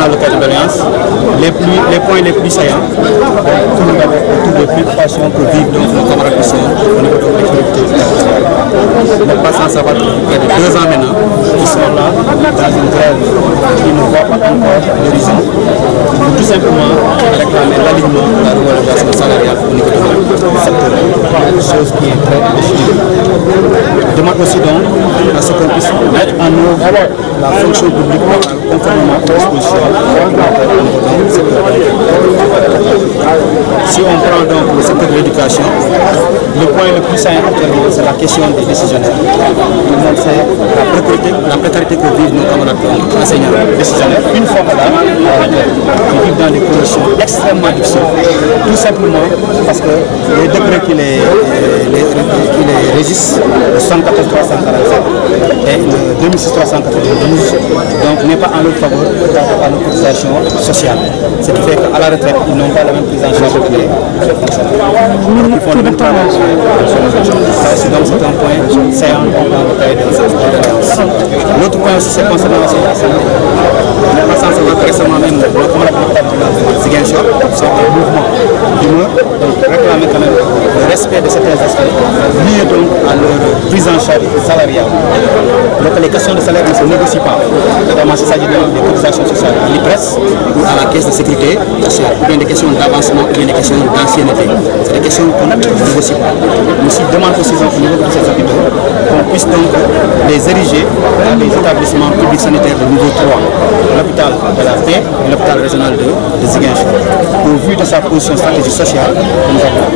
Le cas de l'Alliance, les points les plus saillants, tout d'abord autour des préoccupations que vivent donc nos camarades qui sont au niveau de l'activité. Nous ne pas sans savoir que près de 2 ans maintenant, ils sont là dans une grève qui ne voit pas encore l'horizon. Tout simplement réclamer l'alignement de la revalorisation salariale au niveau de notre secteur, chose qui est très déchirée. Je demande aussi donc à ce qu'on puisse mettre en œuvre la fonction publique locale conformément aux dispositions. Si on prend donc le secteur de l'éducation, le point le plus saillant actuellement, c'est la question des décisionnaires. C'est la précarité que vivent nos camarades enseignants décisionnaires. Une fois là, ils vivent dans des conditions extrêmement difficiles. Tout simplement parce que les décrets qui les régissent, le 74 347 et le 2006 392, donc n'est pas en leur faveur à nos cotisations sociales. Ce qui fait qu'à la retraite, ils n'ont pas la même prise en charge que les fonctionnaires. Donc ils font le même travail. Donc c'est un point saillant dans le cahier de l'Alliance. L'autre point aussi, c'est concernant la santé. Récemment même, le Ziguinchor sont un mouvement d'humeur, donc réclamer quand même le respect de certains aspects liés donc à leur prise en charge salariale. Donc les questions de salaire ne se négocient pas, notamment s'il s'agit des cotisations sociales à l'IPRES ou à la caisse de sécurité sociale, ou bien des questions d'avancement ou bien des questions d'ancienneté. C'est des questions qu'on ne négocie pas. Nous aussi demandons aussi au niveau de ces hôpitaux qu'on puisse donc les ériger dans les établissements publics sanitaires de niveau 3, l'hôpital de la Paix et l'hôpital régional de Ziguinchor. Au vu de sa position stratégique sociale, nous avons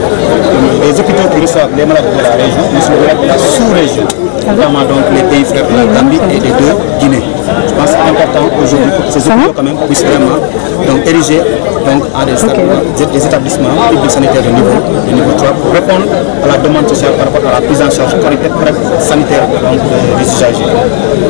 les hôpitaux qui reçoivent les malades de la région, nous sommes de la sous-région, notamment donc les pays frères de la Gambie et des 2 Guinées. Je pense que c'est important aujourd'hui pour que ces hôpitaux quand même puissent vraiment donc, ériger donc, à des établissements publics sanitaires de niveau 3 pour répondre à la demande sociale par rapport à la prise en charge sanitaire donc, des usagers.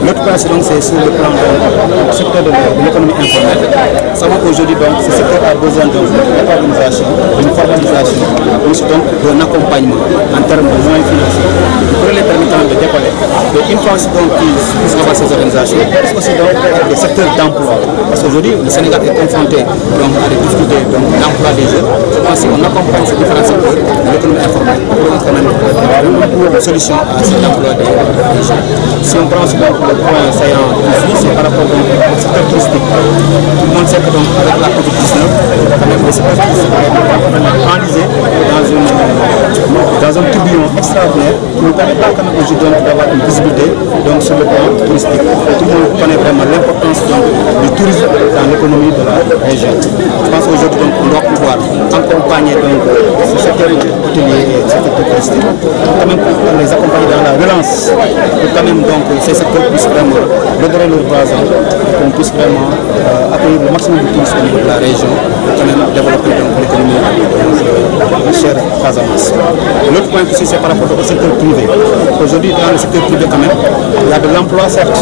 L'autre point c'est sur le plan du secteur de l'économie informelle. Nous savons qu'aujourd'hui ce secteur a besoin d'une organisation, d'une formalisation, mais aussi donc d'un accompagnement en termes de moyens financiers qui pourrait les permettre de décoller. Et une fois donc qu'ils puissent avoir ces organisations, c'est aussi donc des secteurs d'emploi. Parce qu'aujourd'hui, le Sénégal est confronté donc, à des difficultés d'emploi des jeunes. Je pense qu'on accompagne ces différents secteurs de l'économie informelle pour quand même une solution à cet emploi des jeunes. Si on prend donc le point saillant ici, c'est par rapport donc, au secteur touristique. Tout le monde sait que donc, avec la COVID-19, quand même, le secteur touristique est enlisé dans un tourbillon extraordinaire qui ne permet pas quand même aujourd'hui d'avoir une visibilité donc, sur le plan touristique. Tout le monde connaît vraiment l'importance du tourisme dans l'économie de la région. Je pense qu'aujourd'hui on doit pouvoir accompagner donc, ce secteur hôtelier et ce secteur touristique, quand même pour les accompagner dans la relance, pour quand même donc, ces secteurs puissent vraiment redorer leur base, qu'on puisse vraiment accueillir le maximum de touristes au niveau de la région, pour quand même développer l'économie de chère Casamance. L'autre point aussi c'est par rapport au secteur privé. Aujourd'hui dans le secteur privé quand même, il y a de l'emploi certes,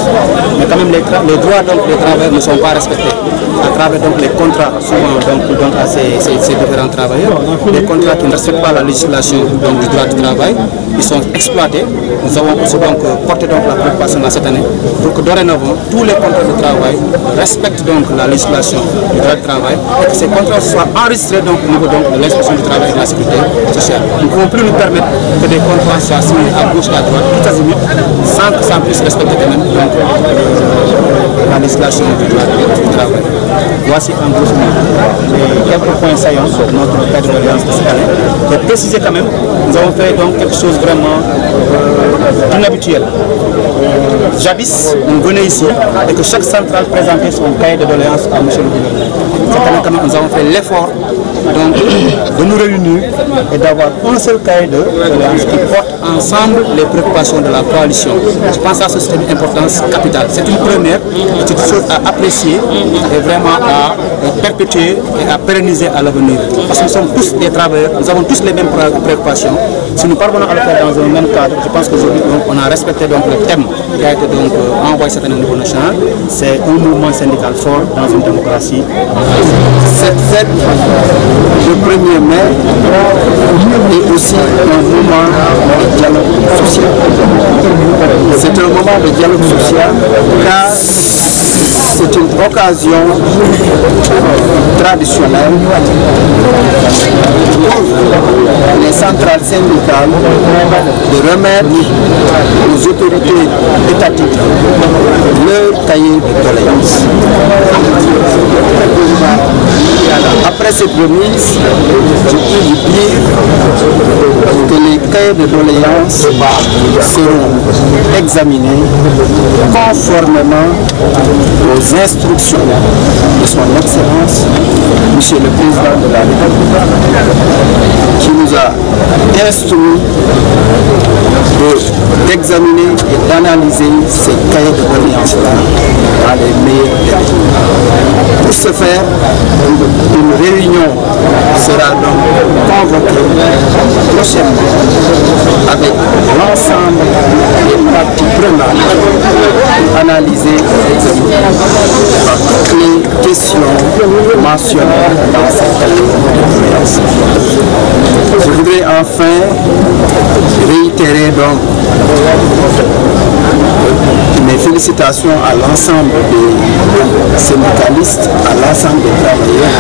mais quand même les droits donc, des travailleurs ne sont pas respectés. À travers donc, les contrats souvent donc, à ces différents travailleurs, les contrats qui ne respectent pas la législation donc, du droit du travail, ils sont exploités. Nous avons aussi donc, porté donc, la préoccupation cette année pour que dorénavant tous les contrats de travail respectent donc, la législation du droit du travail et que ces contrats soient enregistrés donc, au niveau donc, de l'inspection du travail et de la sécurité sociale. Nous ne pouvons plus nous permettre que des contrats soient signés à gauche et à droite, tout azimut, sans que ça puisse respecter quand même donc, la législation du droit du travail. Voici en gros les quelques points saillants de notre cadre d'alliance de cette année. Pour préciser quand même, nous avons fait donc quelque chose vraiment inhabituel. Jadis, on venait ici et que chaque centrale présentait son cahier de doléances à M. le gouverneur. Cette année, quand même, nous avons fait l'effort de nous réunir et d'avoir un seul cahier de doléances qui porte ensemble les préoccupations de la coalition. Je pense que ça, c'est une importance capitale. C'est une première, c'est une chose à apprécier et vraiment à perpétuer et à pérenniser à l'avenir. Parce que nous sommes tous des travailleurs, nous avons tous les mêmes préoccupations. Si nous parvenons à le faire dans un même cadre, je pense qu'aujourd'hui on a respecté donc le thème qui a été donc envoyé cette année au niveau national. C'est un mouvement syndical fort dans une démocratie. Cette fête, le 1er mai, est aussi un moment de dialogue social. C'est un moment de dialogue social car c'est une occasion traditionnelle pour les centrales syndicales de remettre aux autorités étatiques leur cahier de doléances. Après cette remise, je peux vous dire que les cahiers de doléances seront examinés conformément aux instructions de son Excellence, Monsieur le Président de la République, qui nous a instruit d'examiner et d'analyser ces cahiers de doléances-là dans les meilleurs délais. Pour ce faire, une réunion sera donc convoquée prochainement avec l'ensemble des parties prenantes pour analyser et examiner toutes les questions mentionnées dans cette cahier de doléances. Je voudrais enfin réitérer donc mes félicitations à l'ensemble des syndicalistes, à l'ensemble des travailleurs,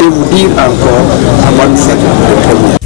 et vous dire encore bonne fête de première.